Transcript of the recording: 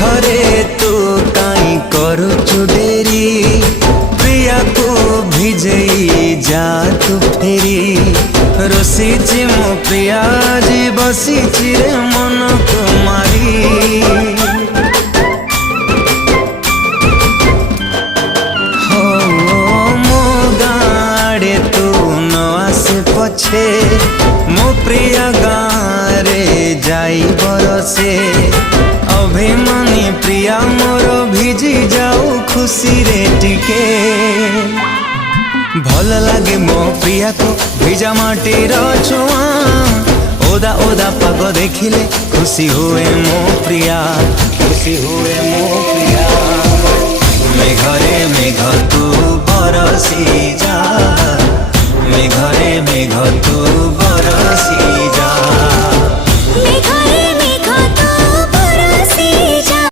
घरे तू काई करुचु डेरी प्रिया को भिजई जा तू फेरी रोसीची मो प्रिया जी बसीची रे मन को मारी हो मो गाड़े तू न आसे पछे मो प्रिया गारे जाई बरसे अभिमानी प्रिया मोर भिजी जाऊ खुशी रे टिके भल लागे मो प्रिया को भिजा माटीर छुआ ओदा ओदा पाग देखिले खुशी हुए मो प्रिया खुशी हुए